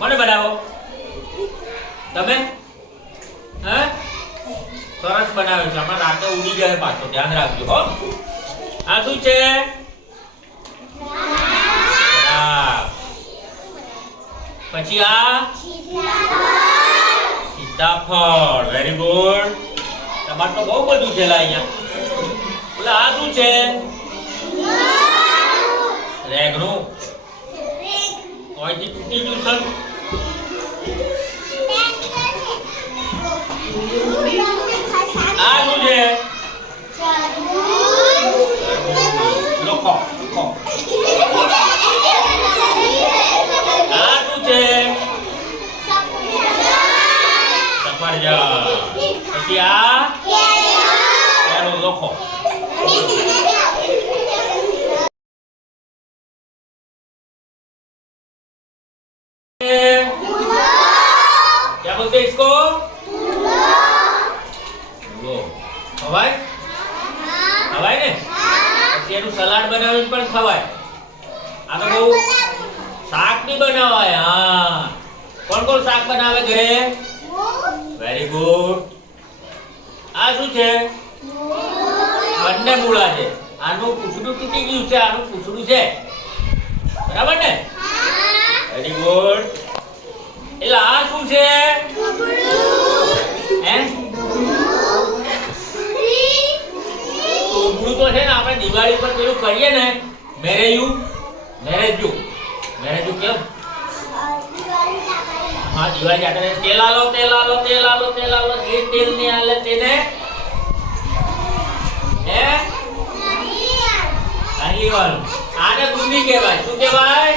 કોને બનાવો તમે? હે સરસ બનાવ્યો છે. હમણાં રાતે ઉડી જાય પાછો, ધ્યાન રાખજો હો. આ શું છે? પછી આ સીતાફળ. Very good. તમારે તો બહુ બધું છે અહીંયા. બોલે આ શું છે? રેગણું. કોઈથી તૂટી ગયું છે? આ શું છે? લોખો. આ શું છે? સફરજન. પછી આ કેળું. લોખો. क्या बोलते हैं इसको? खवाय खवाय ने પછી એનું સલાડ બનાવીને પણ ખવાય. આ તો બહુ શાક બી બનાવાય. હા, કોણ કોણ શાક બનાવે ઘરે? Very good. આ શું છે? બંને મૂળા છે. આનું પૂછડું તૂટી ગયું છે, આનું પૂછડું છે, બરાબર ને? Very good. એટલે આ શું છે? હે ટોપલું તો છે ને, આપણે દિવાળી પર પેલું કરીએ ને, મેરેજુ કેમ? હા, દિવાળી જાતે તેલ આલો. જે તેલ ને આલે તેને હે અહીં વાળું. આને દૂધી કહેવાય. શું કહેવાય?